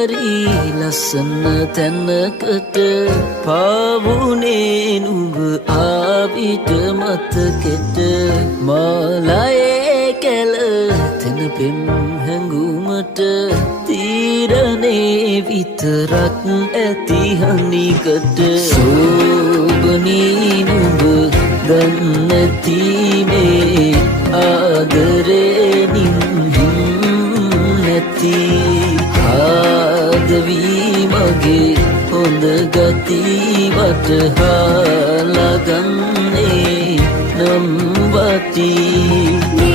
හරි ලස්සන තැනකට පාවුනේ නුඹ ආවිට මතකෙට මාලයේ කැල තෙන පෙම් හැඟුමට තීරණේ විතරක් ඇති හනිකට සෝබනී නුඹ දන්නැති මේ ආදරේ නැති ආදවී මගේ හොඳ ගති වටහාලා ගන්නේ නම් වටී